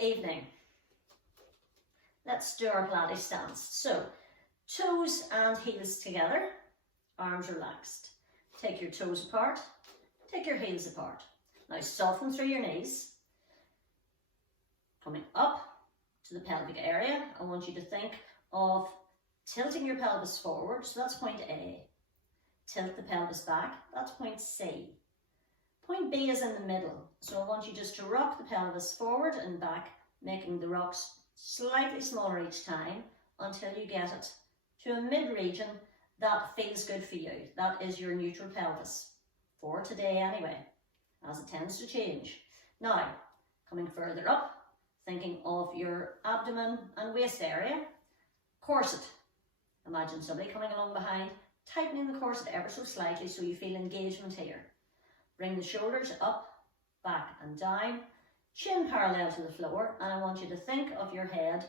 evening. Let's do our Pilates stance. So, toes and heels together, arms relaxed. Take your toes apart, take your heels apart. Now soften through your knees. Coming up to the pelvic area, I want you to think of tilting your pelvis forward, so that's point A. Tilt the pelvis back, that's point C. Point B is in the middle, so I want you just to rock the pelvis forward and back, making the rocks slightly smaller each time until you get it to a mid-region that feels good for you. That is your neutral pelvis, for today anyway, as it tends to change. Now, coming further up, thinking of your abdomen and waist area, corset. Imagine somebody coming along behind, tightening the corset ever so slightly so you feel engagement here. Bring the shoulders up, back and down, chin parallel to the floor, and I want you to think of your head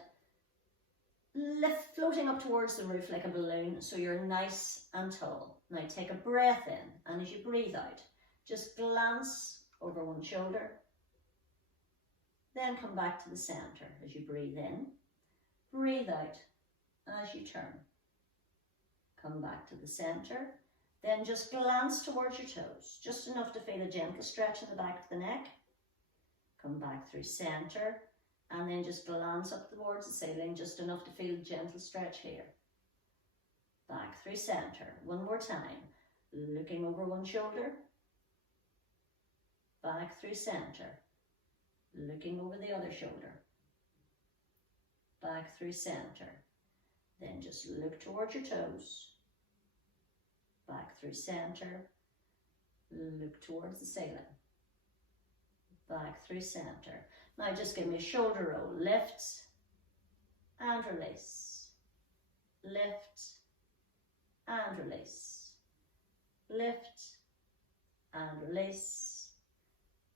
floating up towards the roof like a balloon so you're nice and tall. Now take a breath in, and as you breathe out, just glance over one shoulder, then come back to the centre as you breathe in, breathe out as you turn. Come back to the centre, then just glance towards your toes, just enough to feel a gentle stretch in the back of the neck. Come back through centre, and then just glance up towards the ceiling, just enough to feel a gentle stretch here. Back through centre, one more time, looking over one shoulder. Back through centre, looking over the other shoulder. Back through centre, then just look towards your toes. Back through centre, look towards the ceiling. Back through centre. Now just give me a shoulder roll. Lift and release. Lift and release. Lift and release.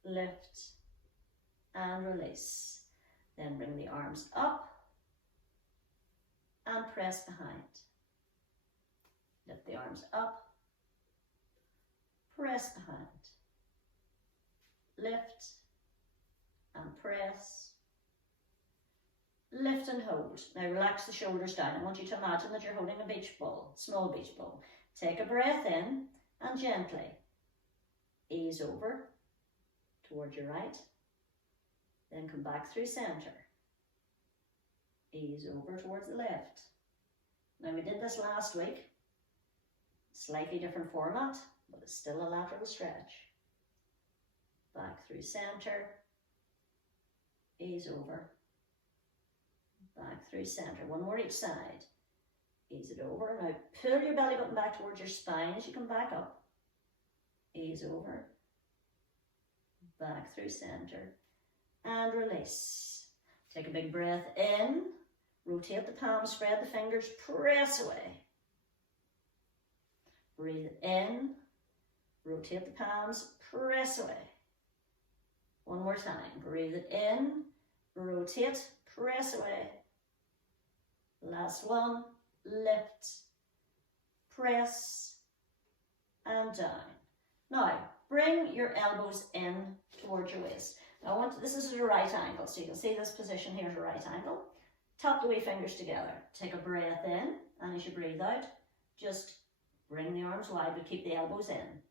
Lift and release. Then bring the arms up and press behind. Lift the arms up, press behind. Lift and press. Lift and hold. Now relax the shoulders down. I want you to imagine that you're holding a beach ball, small beach ball. Take a breath in and gently ease over towards your right. Then come back through centre. Ease over towards the left. Now we did this last week. Slightly different format, but it's still a lateral stretch. Back through centre, ease over, back through centre, one more each side, ease it over. Now pull your belly button back towards your spine as you come back up, ease over, back through centre, and release. Take a big breath in, rotate the palms, spread the fingers, press away. Breathe in, rotate the palms, press away. One more time, breathe it in, rotate, press away. Last one, lift, press, and down. Now, bring your elbows in towards your waist. Now, this is at a right angle, so you can see this position here at a right angle. Tap the wee fingers together. Take a breath in, and as you breathe out, just bring the arms wide, but keep the elbows in.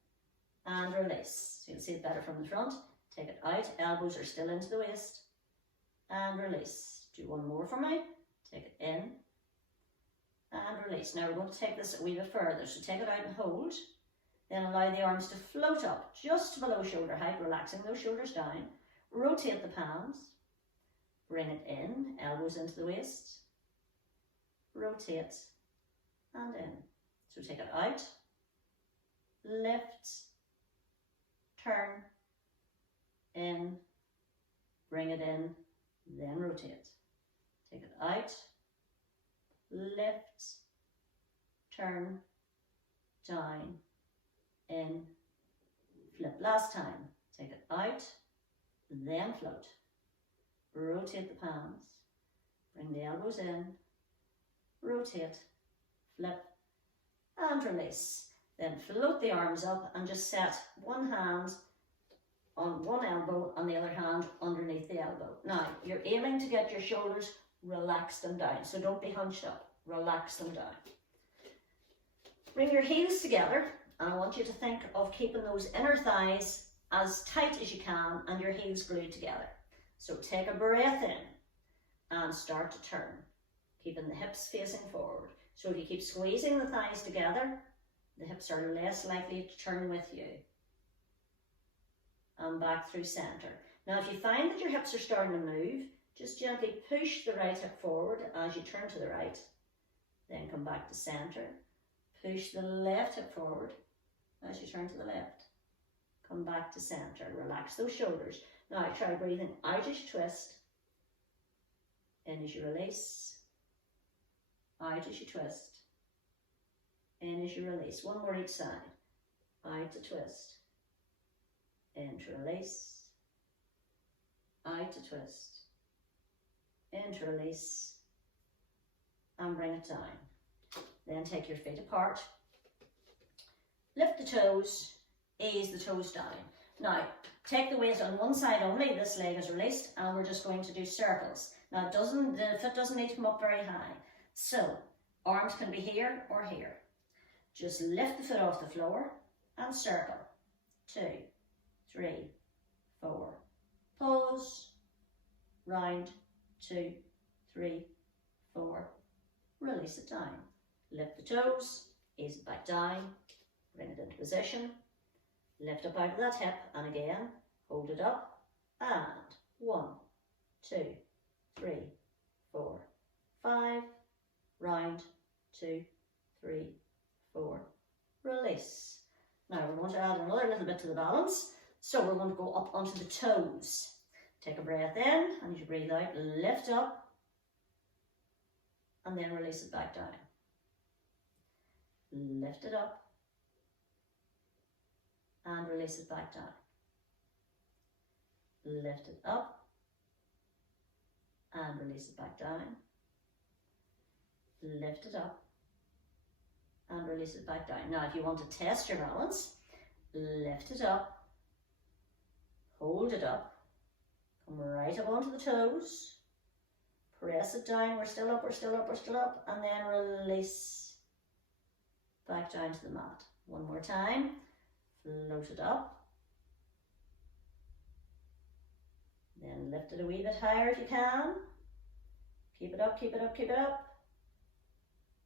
And release. So you can see it better from the front. Take it out, elbows are still into the waist. And release. Do one more for me. Take it in. And release. Now we're going to take this a wee bit further. So take it out and hold. Then allow the arms to float up just below shoulder height, relaxing those shoulders down. Rotate the palms. Bring it in, elbows into the waist. Rotate and in. So take it out, lift, turn, in, bring it in, then rotate. Take it out, lift, turn, down, in, flip. Last time, take it out, then float. Rotate the palms, bring the elbows in, rotate, flip, and release. Then float the arms up and just set one hand on one elbow and the other hand underneath the elbow. Now, you're aiming to get your shoulders relaxed and down, so don't be hunched up. Relax them down. Bring your heels together, and I want you to think of keeping those inner thighs as tight as you can and your heels glued together. So take a breath in and start to turn, keeping the hips facing forward. So if you keep squeezing the thighs together, the hips are less likely to turn with you. And back through center. Now if you find that your hips are starting to move, just gently push the right hip forward as you turn to the right. Then come back to center. Push the left hip forward as you turn to the left. Come back to center. Relax those shoulders. Now try breathing out as you twist. In as you release. Out as you twist. In as you release. One more each side. Out to twist. In to release. Out to twist. In to release. And bring it down. Then take your feet apart. Lift the toes. Ease the toes down. Now, take the weight on one side only. This leg is released, and we're just going to do circles. Now, the foot doesn't need to come up very high. So, arms can be here or here. Just lift the foot off the floor and circle. 2, 3, 4. Pause. Round. 2, 3, 4. Release it down. Lift the toes. Ease it back down. Bring it into position. Lift up out of that hip, and again, hold it up, and 1, 2, 3, 4, 5, round, 2, 3, 4, release. Now we're going to add another little bit to the balance, so we're going to go up onto the toes. Take a breath in, and as you breathe out, lift up, and then release it back down. Lift it up, and release it back down. Lift it up and release it back down. Lift it up and release it back down. Now if you want to test your balance, lift it up, hold it up, come right up onto the toes, press it down, we're still up, we're still up, we're still up, and then release back down to the mat. One more time. Float it up. Then lift it a wee bit higher if you can. Keep it up, keep it up, keep it up.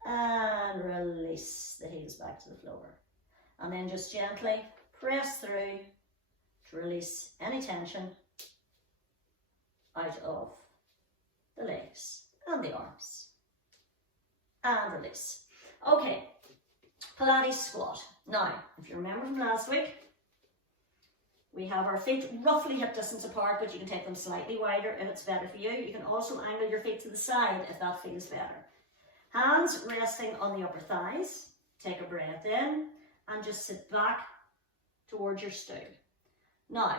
And release the heels back to the floor. And then just gently press through to release any tension out of the legs and the arms. And release. Okay, Pilates squat. Now, if you remember from last week, we have our feet roughly hip distance apart, but you can take them slightly wider if it's better for you. You can also angle your feet to the side if that feels better. Hands resting on the upper thighs. Take a breath in and just sit back towards your stool. Now,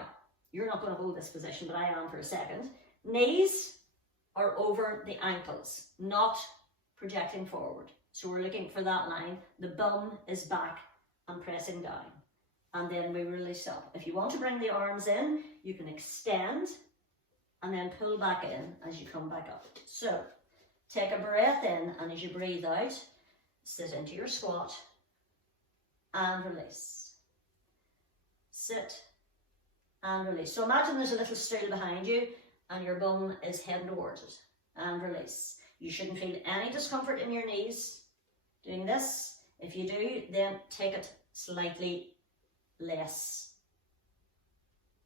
you're not going to hold this position, but I am for a second. Knees are over the ankles, not projecting forward. So we're looking for that line. The bum is back and pressing down, and then we release up. If you want to bring the arms in, you can extend and then pull back in as you come back up. So take a breath in, and as you breathe out, sit into your squat and release. Sit and release. So imagine there's a little stool behind you and your bum is heading towards it, and release. You shouldn't feel any discomfort in your knees doing this. If you do, then take it slightly less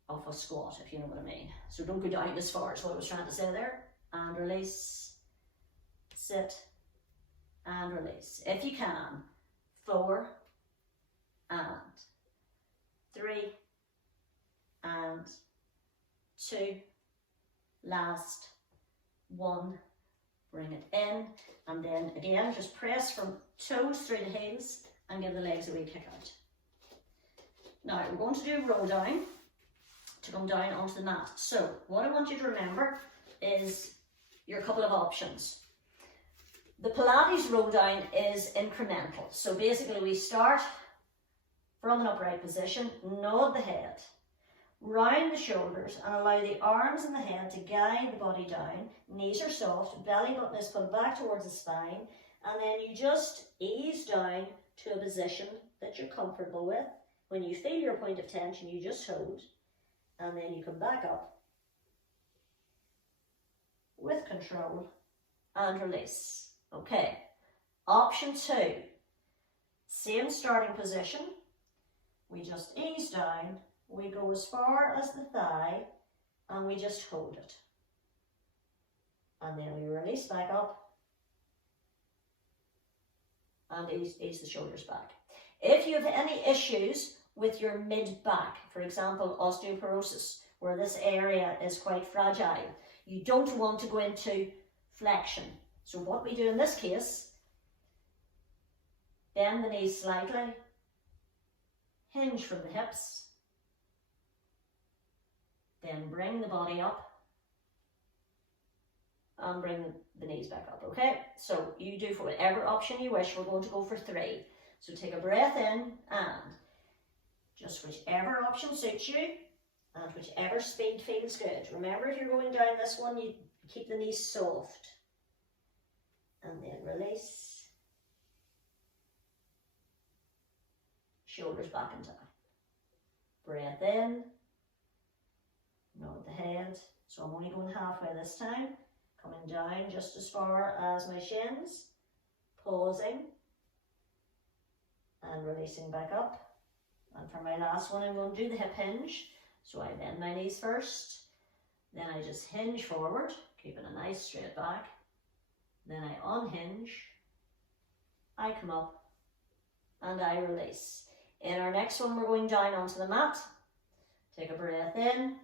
of a squat, if you know what I mean. So don't go down as far as what I was trying to say there. And release, sit, and release. If you can, 4, and 3, and 2, last, 1, bring it in, and then again, just press from toes through the heels and give the legs a wee kick out. Now, we're going to do roll down to come down onto the mat. So, what I want you to remember is your couple of options. The Pilates roll down is incremental. So basically we start from an upright position, nod the head. round the shoulders and allow the arms and the head to guide the body down. Knees are soft, belly button is pulled back towards the spine, and then you just ease down to a position that you're comfortable with. When you feel your point of tension, you just hold, and then you come back up with control and release. Okay, option 2, same starting position. We just ease down, we go as far as the thigh, and we just hold it. And then we release back up and ease the shoulders back. If you have any issues with your mid-back, for example, osteoporosis, where this area is quite fragile, you don't want to go into flexion. So what we do in this case, bend the knees slightly, hinge from the hips, then bring the body up and bring the knees back up, okay? So you do for whatever option you wish. We're going to go for 3. So take a breath in and just whichever option suits you and whichever speed feels good. Remember, if you're going down this one, you keep the knees soft. And then release. Shoulders back and down. Breath in. Nod the head. So I'm only going halfway this time. Coming down just as far as my shins. Pausing. And releasing back up. And for my last one, I'm going to do the hip hinge. So I bend my knees first. Then I just hinge forward, keeping a nice straight back. Then I unhinge. I come up. And I release. In our next one, we're going down onto the mat. Take a breath in.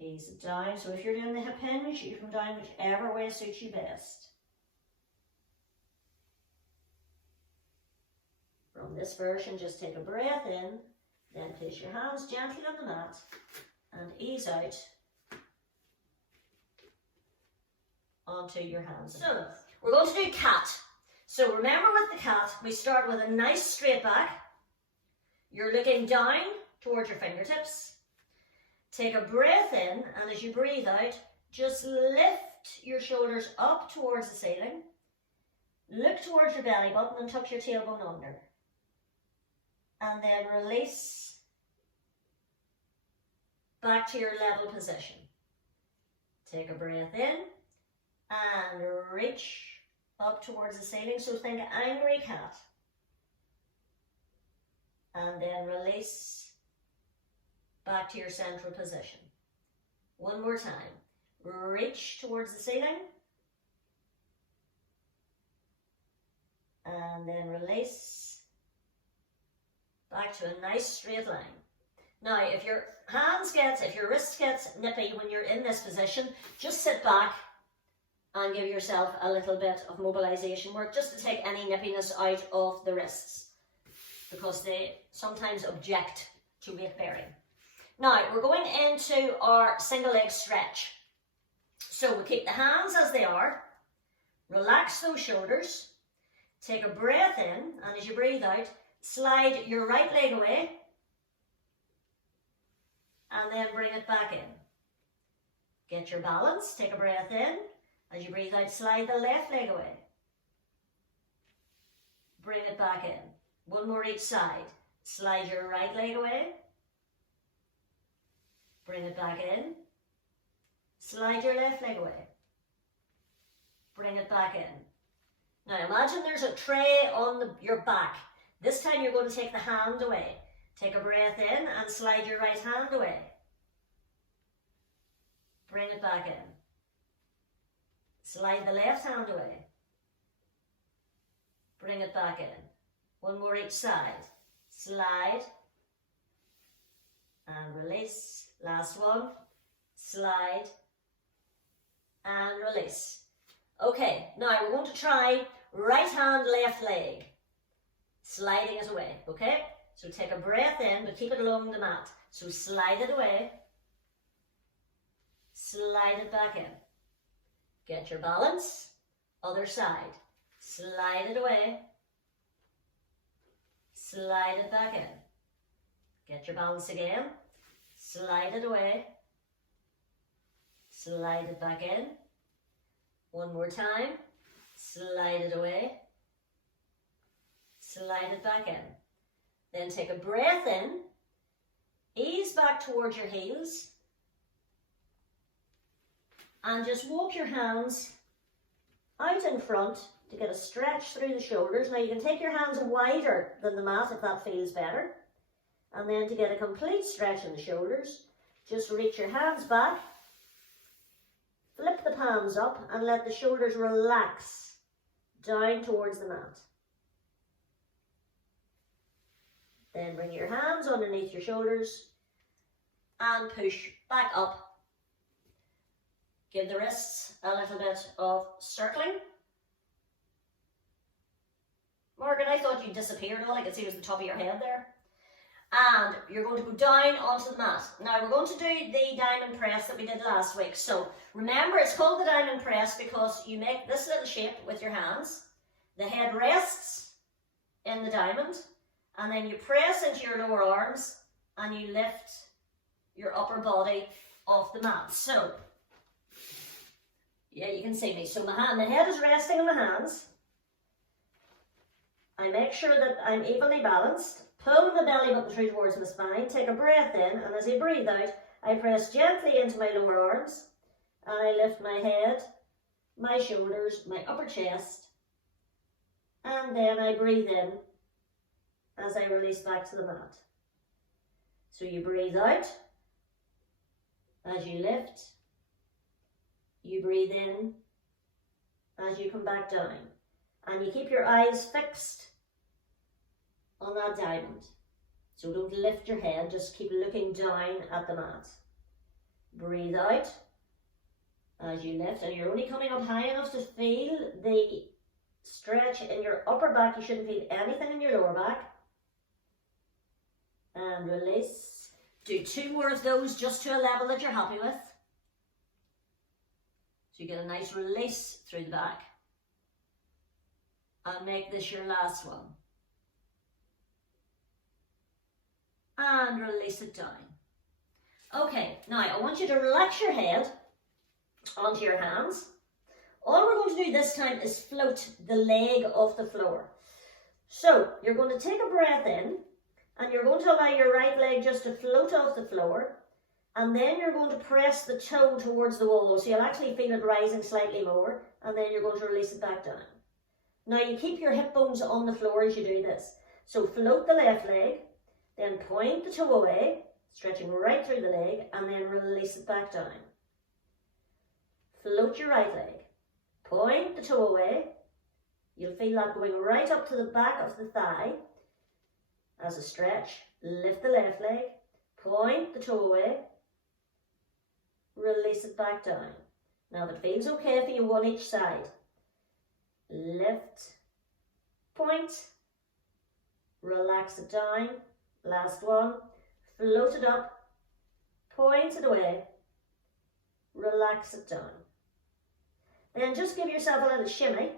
Ease it down. So if you're doing the hip hinge, you come down whichever way suits you best. From this version, just take a breath in, then place your hands gently on the mat and ease out onto your hands. So we're going to do cat. So remember, with the cat, we start with a nice straight back. You're looking down towards your fingertips. Take a breath in, and as you breathe out, just lift your shoulders up towards the ceiling. Look towards your belly button and tuck your tailbone under. And then release back to your level position. Take a breath in and reach up towards the ceiling. So think angry cat. And then release back to your central position. One more time. Reach towards the ceiling. And then release back to a nice straight line. Now, if your wrist gets nippy when you're in this position, just sit back and give yourself a little bit of mobilization work just to take any nippiness out of the wrists, because they sometimes object to weight bearing. Now, we're going into our single leg stretch. So we keep the hands as they are, relax those shoulders, take a breath in, and as you breathe out, slide your right leg away, and then bring it back in. Get your balance, take a breath in, as you breathe out, slide the left leg away. Bring it back in. One more each side. Slide your right leg away. Bring it back in. Slide your left leg away. Bring it back in. Now imagine there's a tray on your back. This time you're going to take the hand away. Take a breath in and slide your right hand away. Bring it back in. Slide the left hand away. Bring it back in. One more each side. Slide and release. Last one. Slide and release. Okay, now we're going to try right hand, left leg. Sliding it away, okay? So take a breath in, but keep it along the mat. So slide it away. Slide it back in. Get your balance. Other side. Slide it away. Slide it back in. Get your balance again. slide it away, slide it back in. One more time, slide it away, slide it back in. Then take a breath in, ease back towards your heels, and just walk your hands out in front to get a stretch through the shoulders. Now you can take your hands wider than the mat if that feels better. And then to get a complete stretch in the shoulders, just reach your hands back, flip the palms up and let the shoulders relax down towards the mat. Then bring your hands underneath your shoulders and push back up. Give the wrists a little bit of circling. Margaret, I thought you disappeared. All I could see was the top of your head there. And you're going to go down onto the mat. Now we're going to do the diamond press that we did last week. So remember, it's called the diamond press because you make this little shape with your hands. The head rests in the diamond. And then you press into your lower arms and you lift your upper body off the mat. So, yeah, you can see me. So the head is resting in my hands. I make sure that I'm evenly balanced. Pull the belly button through towards my spine. Take a breath in, and as I breathe out, I press gently into my lower arms. And I lift my head, my shoulders, my upper chest. And then I breathe in as I release back to the mat. So you breathe out as you lift. You breathe in as you come back down. And you keep your eyes fixed on that diamond. So don't lift your head, just keep looking down at the mat. Breathe out as you lift, and you're only coming up high enough to feel the stretch in your upper back. You shouldn't feel anything in your lower back. And release. Do 2 more of those just to a level that you're happy with. So you get a nice release through the back. And make this your last one. And release it down. Okay, now I want you to relax your head onto your hands. All we're going to do this time is float the leg off the floor. So you're going to take a breath in and you're going to allow your right leg just to float off the floor. And then you're going to press the toe towards the wall. So you'll actually feel it rising slightly more. And then you're going to release it back down. Now you keep your hip bones on the floor as you do this. So float the left leg, then point the toe away, stretching right through the leg, and then release it back down. Float your right leg, point the toe away. You'll feel that going right up to the back of the thigh as a stretch. Lift the left leg, point the toe away, release it back down. Now if it feels okay for you, one each side. Lift, point, relax it down, last one, float it up, point it away, relax it down. Then just give yourself a little shimmy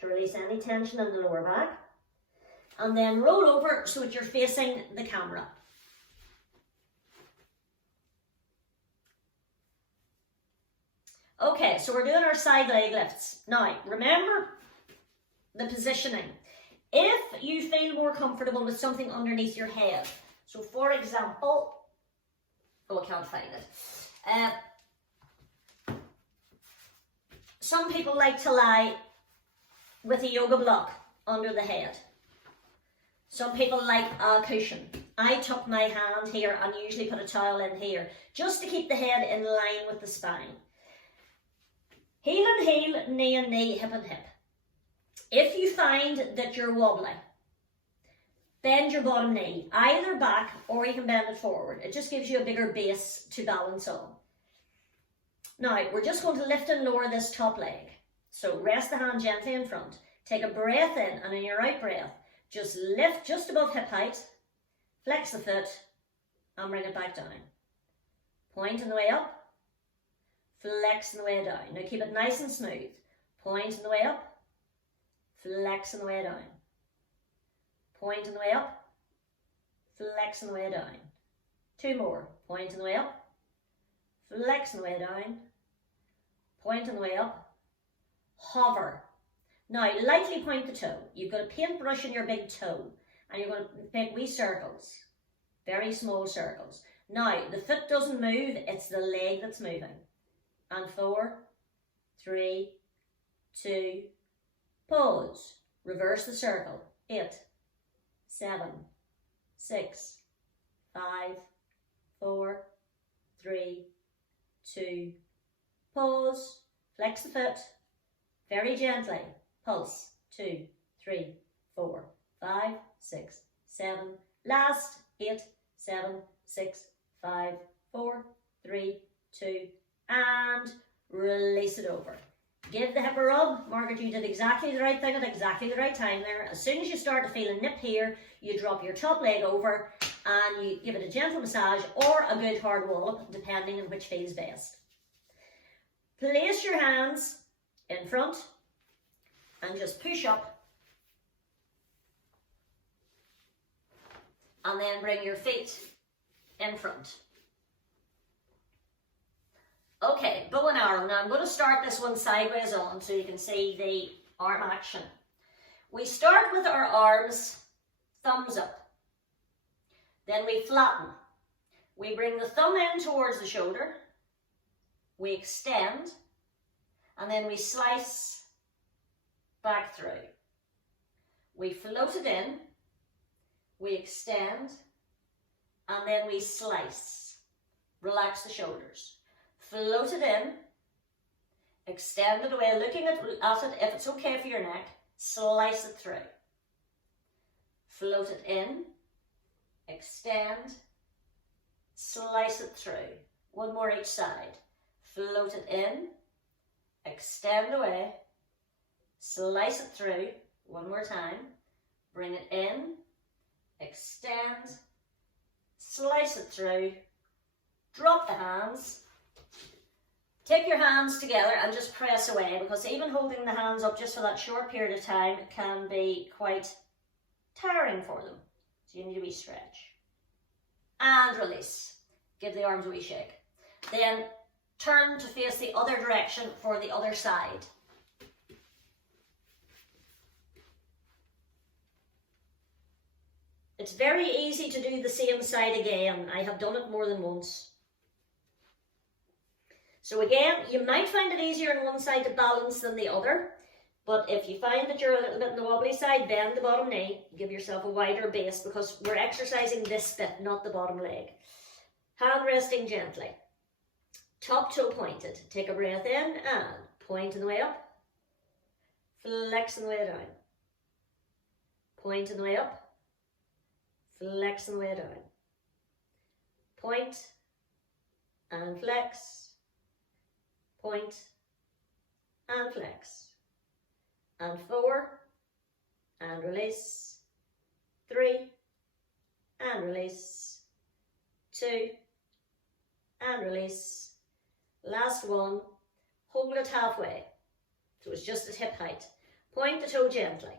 to release any tension in the lower back, and then roll over so that you're facing the camera. Okay, so we're doing our side leg lifts. Now, remember the positioning. If you feel more comfortable with something underneath your head, so for example, oh, I can't find it. Some people like to lie with a yoga block under the head. Some people like a cushion. I tuck my hand here and usually put a towel in here, just to keep the head in line with the spine. Heel and heel, knee and knee, hip and hip. If you find that you're wobbly, bend your bottom knee, either back or you can bend it forward. It just gives you a bigger base to balance on. Now, we're just going to lift and lower this top leg. So rest the hand gently in front. Take a breath in, and in your out breath, just lift just above hip height, flex the foot, and bring it back down. Point on the way up. Flex on the way down. Now keep it nice and smooth. Point on the way up. Flex on the way down. Point on the way up. Flex on the way down. 2 more. Point on the way up, flex on the way down, point on the way up, hover. Now, lightly point the toe. You've got a paintbrush in your big toe, and you're going to make wee circles, very small circles. Now, the foot doesn't move, it's the leg that's moving. And 4, 3, 2, pause. Reverse the circle. 8, 7, 6, 5, 4, 3, 2, pause. Flex the foot, very gently. Pulse. 2, 3, 4, 5, 6, 7. Last. 8, 7, 6, 5, 4, 3, 2, and release it over. Give the hip a rub. Margaret, you did exactly the right thing at exactly the right time there. As soon as you start to feel a nip here, you drop your top leg over and you give it a gentle massage or a good hard wallop, depending on which feels best. Place your hands in front and just push up. And then bring your feet in front. Okay, bow and arrow. Now I'm going to start this one sideways on so you can see the arm action. We start with our arms thumbs up. Then we flatten. We bring the thumb in towards the shoulder. We extend. And then we slice back through. We float it in. We extend. And then we slice. Relax the shoulders. Float it in, extend it away, looking at it, if it's okay for your neck, slice it through. Float it in, extend, slice it through. One more each side. Float it in, extend away, slice it through. One more time. Bring it in, extend, slice it through, drop the hands. Take your hands together and just press away, because even holding the hands up just for that short period of time can be quite tiring for them. So you need a wee stretch. And release. Give the arms a wee shake. Then turn to face the other direction for the other side. It's very easy to do the same side again. I have done it more than once. So again, you might find it easier on one side to balance than the other, but if you find that you're a little bit on the wobbly side, bend the bottom knee, give yourself a wider base, because we're exercising this bit, not the bottom leg. Hand resting gently. Top toe pointed. Take a breath in and point on the way up. Flex on the way down. Point on the way up. Flex on the way down. Point and flex. Point and flex. And 4 and release. 3 and release. 2 and release. Last one. Hold it halfway. So it's just at hip height. Point the toe gently.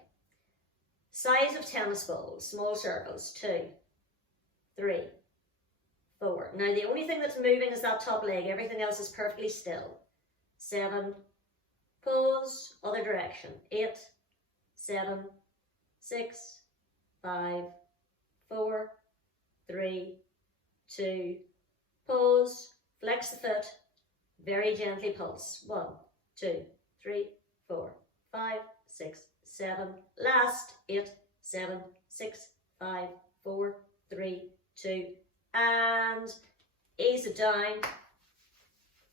Size of tennis balls. Small circles. 2, 3, 4. Now the only thing that's moving is that top leg. Everything else is perfectly still. 7, pause, other direction. 8, 7, 6, 5, 4, 3, 2, pause, flex the foot, very gently pulse. 1, 2, 3, 4, 5, 6, 7, last. 8, 7, 6, 5, 4, 3, 2, and ease it down.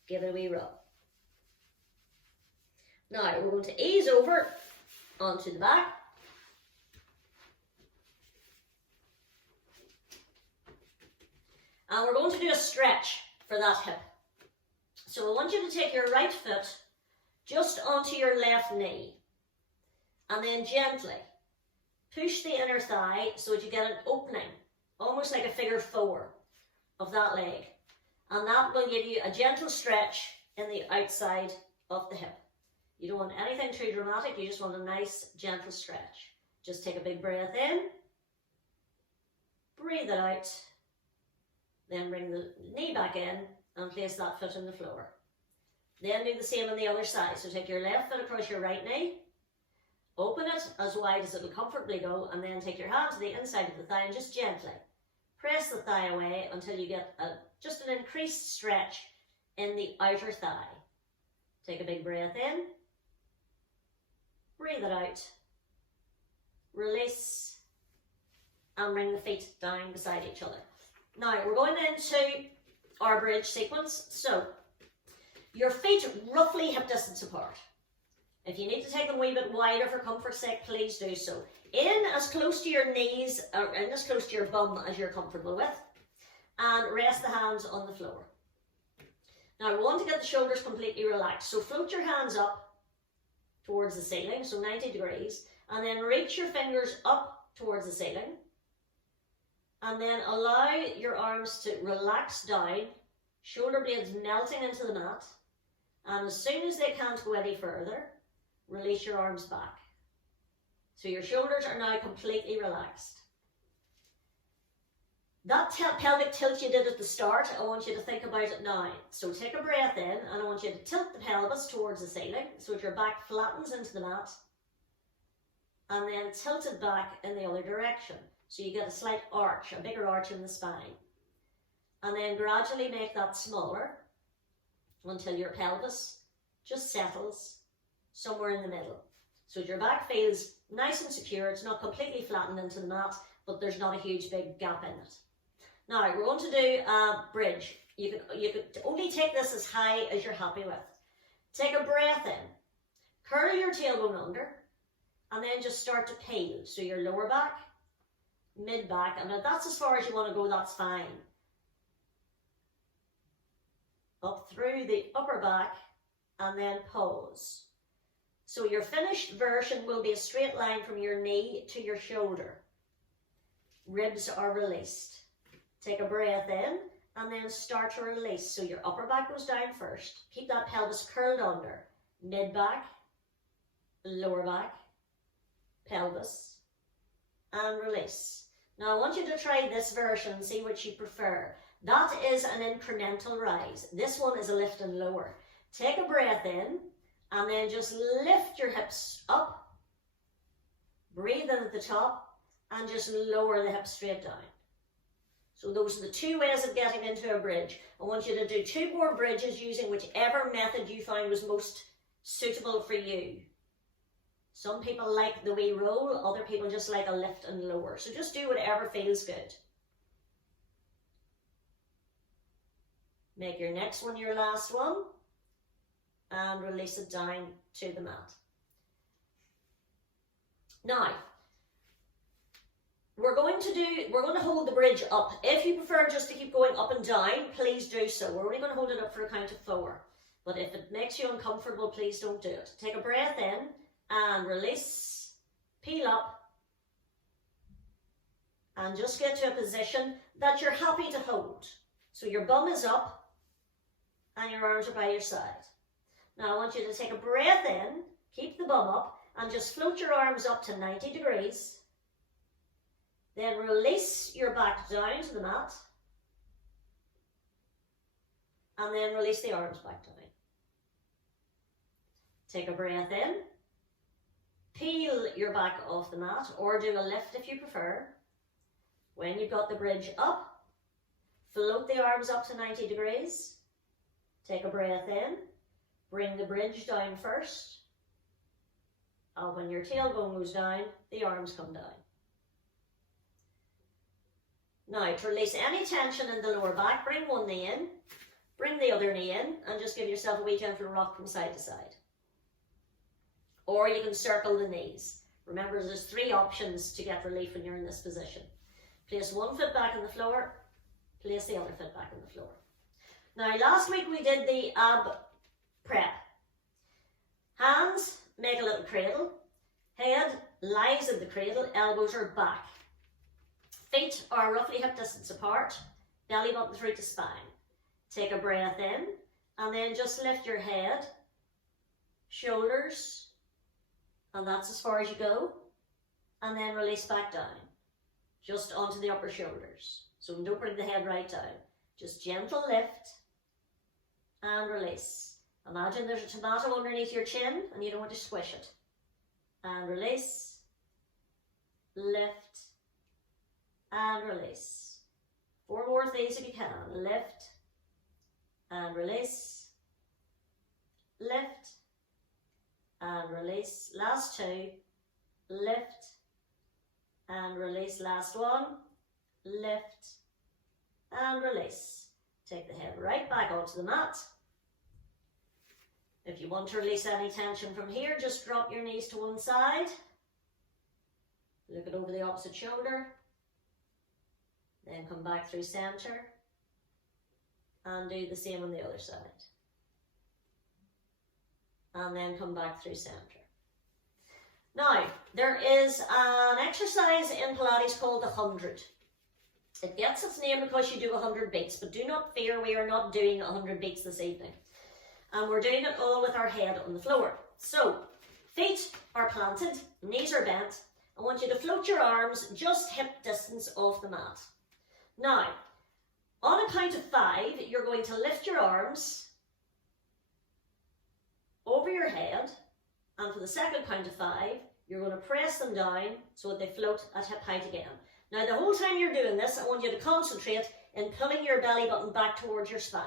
Give it a wee rub. Now we're going to ease over onto the back. And we're going to do a stretch for that hip. So I want you to take your right foot just onto your left knee. And then gently push the inner thigh so that you get an opening, almost like a figure 4 of that leg. And that will give you a gentle stretch in the outside of the hip. You don't want anything too dramatic, you just want a nice, gentle stretch. Just take a big breath in, breathe it out, Then bring the knee back in and place that foot on the floor. Then do the same on the other side. So take your left foot across your right knee, open it as wide as it'll comfortably go, and then take your hand to the inside of the thigh and just gently press the thigh away until you get just an increased stretch in the outer thigh. Take a big breath in, breathe it out, release, and bring the feet down beside each other. Now we're going into our bridge sequence. So your feet roughly hip distance apart. If you need to take them a wee bit wider for comfort's sake, please do so. In as close to your knees, or in as close to your bum as you're comfortable with, and rest the hands on the floor. Now we want to get the shoulders completely relaxed, so float your hands up towards the ceiling, so 90 degrees, and then reach your fingers up towards the ceiling, and then allow your arms to relax down, shoulder blades melting into the mat, and as soon as they can't go any further, release your arms back. So your shoulders are now completely relaxed. That pelvic tilt you did at the start, I want you to think about it now. So take a breath in, and I want you to tilt the pelvis towards the ceiling so that your back flattens into the mat, and then tilt it back in the other direction. So you get a slight arch, a bigger arch in the spine. And then gradually make that smaller until your pelvis just settles somewhere in the middle. So your back feels nice and secure. It's not completely flattened into the mat, but there's not a huge big gap in it. Now we're going to do a bridge. You can only take this as high as you're happy with. Take a breath in, curl your tailbone under, and then just start to peel. So your lower back, mid back, and if that's as far as you want to go, that's fine. Up through the upper back, and then pause. So your finished version will be a straight line from your knee to your shoulder. Ribs are released. Take a breath in, and then start to release. So your upper back goes down first. Keep that pelvis curled under. Mid back, lower back, pelvis, and release. Now I want you to try this version and see which you prefer. That is an incremental rise. This one is a lift and lower. Take a breath in, and then just lift your hips up. Breathe in at the top, and just lower the hips straight down. So those are the two ways of getting into a bridge. I want you to do 2 more bridges using whichever method you find was most suitable for you. Some people like the wee roll, other people just like a lift and lower. So just do whatever feels good. Make your next one your last one, and release it down to the mat. Now, we're going to hold the bridge up. If you prefer just to keep going up and down, please do so. We're only going to hold it up for a count of 4. But if it makes you uncomfortable, please don't do it. Take a breath in and release, peel up, and just get to a position that you're happy to hold. So your bum is up and your arms are by your side. Now I want you to take a breath in, keep the bum up, and just float your arms up to 90 degrees. Then release your back down to the mat. And then release the arms back down. Take a breath in. Peel your back off the mat, or do a lift if you prefer. When you've got the bridge up, float the arms up to 90 degrees. Take a breath in. Bring the bridge down first. And when your tailbone goes down, the arms come down. Now, to release any tension in the lower back, bring one knee in, bring the other knee in, and just give yourself a wee gentle rock from side to side. Or you can circle the knees. Remember, there's 3 options to get relief when you're in this position. Place one foot back on the floor, place the other foot back on the floor. Now, last week we did the ab prep. Hands make a little cradle. Head lies in the cradle, elbows are back. Feet are roughly hip distance apart, belly button through to spine. Take a breath in, and then just lift your head, shoulders, and that's as far as you go, and then release back down, just onto the upper shoulders. So don't bring the head right down. Just gentle lift and release. Imagine there's a tomato underneath your chin and you don't want to squish it. And release, lift, and release. 4 more of these if you can. Lift and release, lift and release. Last 2, lift and release. Last 1, lift and release. Take the head right back onto the mat. If you want to release any tension from here, just drop your knees to one side. Look it over the opposite shoulder. Then come back through center. And do the same on the other side. And then come back through center. Now, there is an exercise in Pilates called the 100. It gets its name because you do 100 beats, but do not fear, we are not doing 100 beats this evening. And we're doing it all with our head on the floor. So, feet are planted, knees are bent. I want you to float your arms just hip distance off the mat. Now, on a count of 5, you're going to lift your arms over your head, and for the second count of 5, you're going to press them down so that they float at hip height again. Now, the whole time you're doing this, I want you to concentrate in pulling your belly button back towards your spine.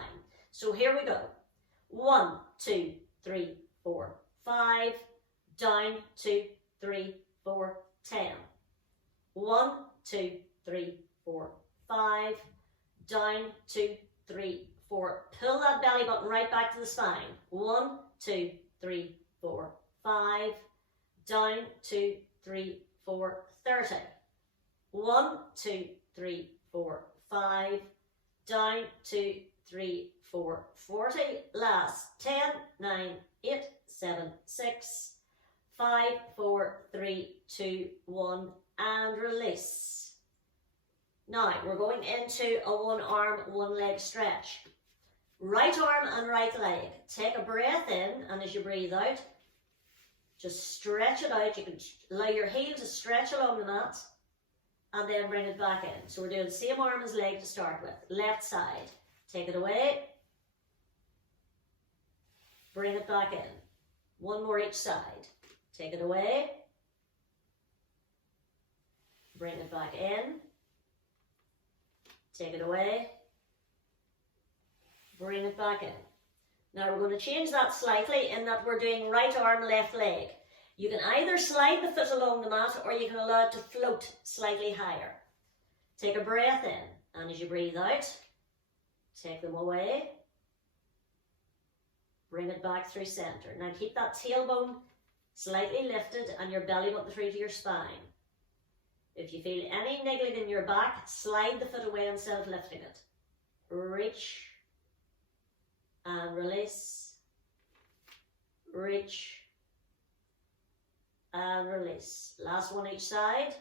So here we go. 1, 2, 3, 4, 5, down, 2, 3, 4, 10. 1, 2, 3, 4, 5, down, 2, 3, 4. Pull that belly button right back to the spine. 1, 2, 3, 4, 5, down, 2, 3, 4, 30. 1, 2, 3, 4, 5, down, 2, 3, 4, 40. Last 10, 9, 8, 7, 6, 5, 4, 3, 2, 1, and release. Now we're going into a 1 arm, 1 leg stretch. Right arm and right leg. Take a breath in, and as you breathe out, just stretch it out. You can allow your heel to stretch along the mat and then bring it back in. So we're doing the same arm as leg to start with. Left side. Take it away. Bring it back in. 1 more each side. Take it away. Bring it back in. Take it away. Bring it back in. Now we're going to change that slightly in that we're doing right arm, left leg. You can either slide the foot along the mat or you can allow it to float slightly higher. Take a breath in, and as you breathe out, take them away. Bring it back through center. Now keep that tailbone slightly lifted and your belly button through to your spine. If you feel any niggling in your back, slide the foot away instead of lifting it. Reach and release. Reach and release. Last one each side.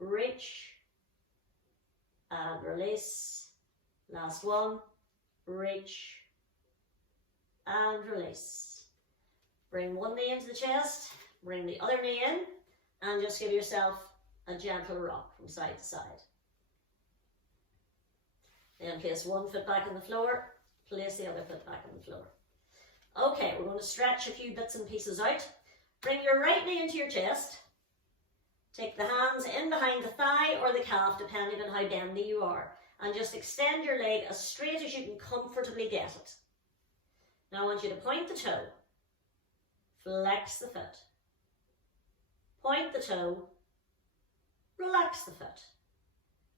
Reach and release. Last one. Reach and release. Bring one knee into the chest. Bring the other knee in. And just give yourself a gentle rock from side to side. Then place one foot back on the floor. Place the other foot back on the floor. Okay, we're going to stretch a few bits and pieces out. Bring your right knee into your chest. Take the hands in behind the thigh or the calf, depending on how bendy you are. And just extend your leg as straight as you can comfortably get it. Now I want you to point the toe. Flex the foot. Point the toe. Relax the foot.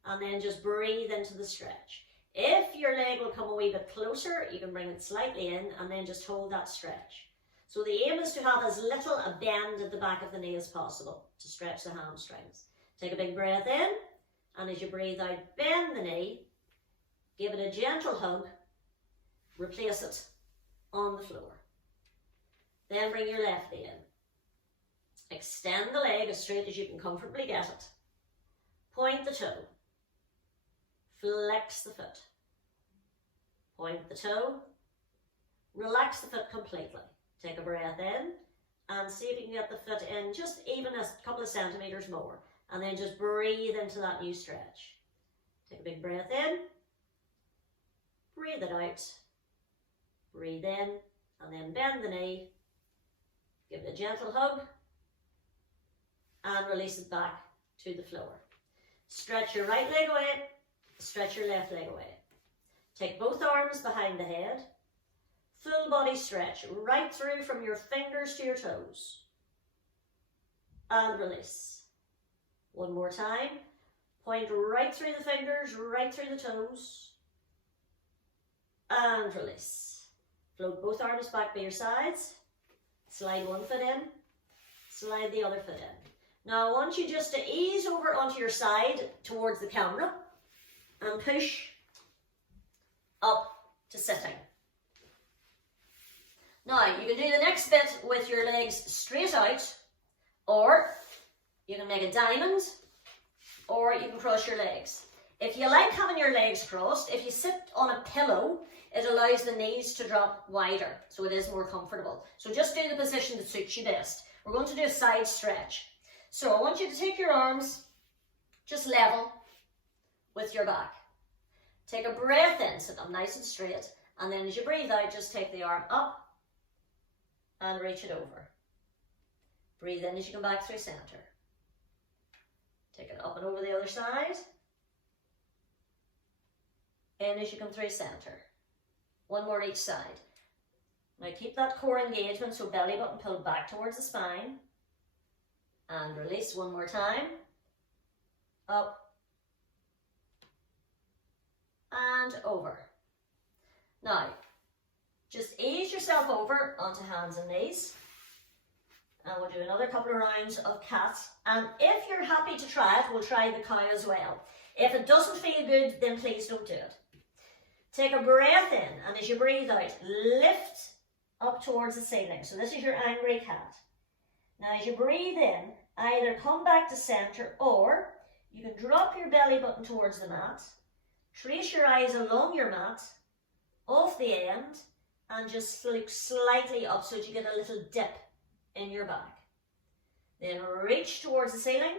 And then just breathe into the stretch. If your leg will come a wee bit closer, you can bring it slightly in and then just hold that stretch. So the aim is to have as little a bend at the back of the knee as possible to stretch the hamstrings. Take a big breath in, and as you breathe out, bend the knee, give it a gentle hug, replace it on the floor. Then bring your left knee in. Extend the leg as straight as you can comfortably get it. Point the toe. Flex the foot. Point the toe. Relax the foot completely. Take a breath in and see if you can get the foot in just even a couple of centimeters more. And then just breathe into that new stretch. Take a big breath in. breathe it out, breathe in, and then bend the knee, give it a gentle hug, and release it back to the floor. Stretch your right leg away, stretch your left leg away. Take both arms behind the head, full body stretch, right through from your fingers to your toes, and release. One more time, point right through the fingers, right through the toes, and release. Float both arms back by your sides, slide one foot in, slide the other foot in. Now I want you just to ease over onto your side towards the camera and push up to sitting. Now you can do the next bit with your legs straight out, or you can make a diamond, or you can cross your legs. If you like having your legs crossed, if you sit on a pillow, it allows the knees to drop wider, so it is more comfortable. So just do the position that suits you best. We're going to do a side stretch. So I want you to take your arms just level with your back. Take a breath in, sit up nice and straight, and then as you breathe out, just take the arm up and reach it over. Breathe in as you come back through center. Take it up and over the other side. In as you come through center. One more each side. Now keep that core engagement, so belly button pulled back towards the spine. And release one more time. Up. And over. Now, just ease yourself over onto hands and knees. And we'll do another couple of rounds of cat. And if you're happy to try it, we'll try the cow as well. If it doesn't feel good, then please don't do it. Take a breath in, and as you breathe out, lift up towards the ceiling. So this is your angry cat. Now as you breathe in, either come back to center, or you can drop your belly button towards the mat, trace your eyes along your mat, off the end, and just look slightly up so that you get a little dip in your back. Then reach towards the ceiling,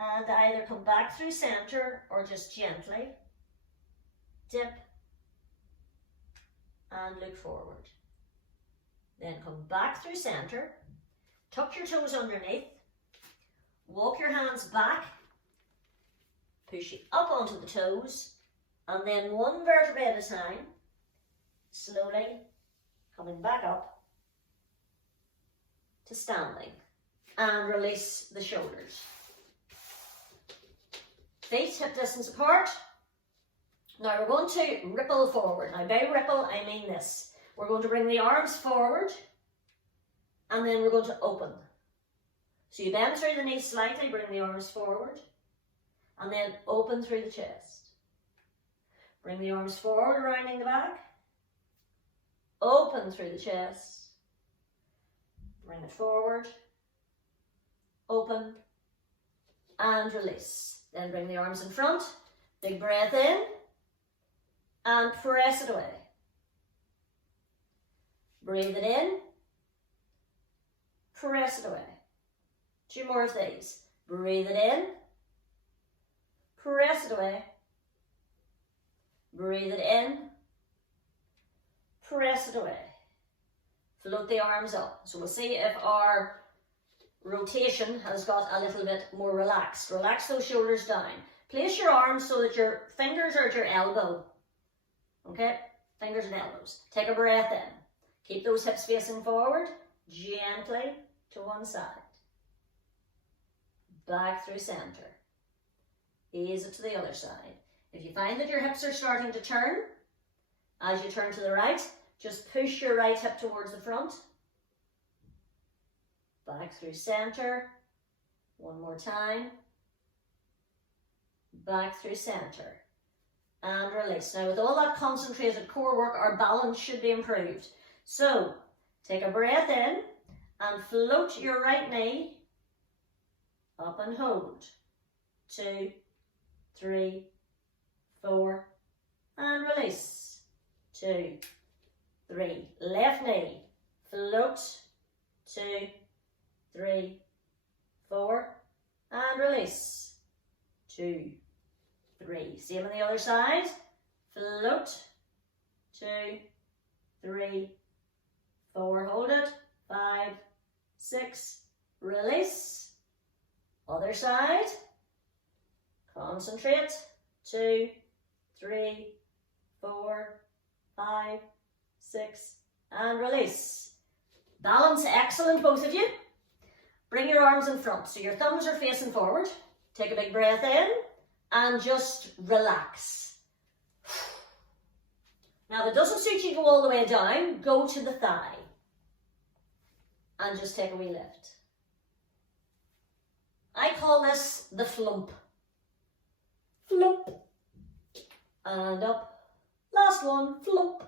and either come back through center or just gently dip and look forward. Then come back through center, tuck your toes underneath, walk your hands back, push it up onto the toes, and then one vertebrae at a time, slowly coming back up to standing, and release the shoulders. Feet hip distance apart. Now we're going to ripple forward. Now by ripple I mean this. We're going to bring the arms forward, and then we're going to open. So you bend through the knees slightly, bring the arms forward, and then open through the chest. Bring the arms forward, rounding the back, open through the chest, bring it forward, open, and release. Then bring the arms in front, big breath in, and press it away. Breathe it in, press it away. Two more of these. Breathe it in, press it away. Breathe it in, press it away. Float the arms up. So we'll see if our rotation has got a little bit more relaxed. Relax those shoulders down. Place your arms so that your fingers are at your elbow. Okay? Fingers and elbows. Take a breath in. Keep those hips facing forward, gently to one side. Back through center. Ease it to the other side. If you find that your hips are starting to turn, as you turn to the right, just push your right hip towards the front. Back through center. One more time. Back through center. And release. Now with all that concentrated core work, our balance should be improved. So, take a breath in and float your right knee up and hold. 2, 3, 4, and release. 2, 3. Left knee, float. 2, 3, 4, and release. 2, 3. Same on the other side. Float. 2, 3, 4. Hold it. 5, 6. Release. Other side. Concentrate. 2, 3, 4, 5, 6. And release. Balance. Excellent, both of you. Bring your arms in front. So your thumbs are facing forward. Take a big breath in and just relax. Now, if it doesn't suit you to go all the way down, go to the thigh and just take a wee lift. I call this the flump. Flump. And up. Last one. Flump.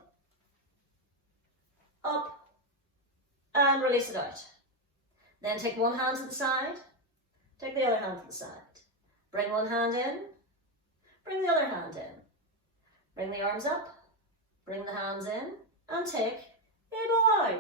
Up. And release it out. Then take one hand to the side. Take the other hand to the side. Bring one hand in. Bring the other hand in. Bring the arms up. Bring the hands in. And take a bow.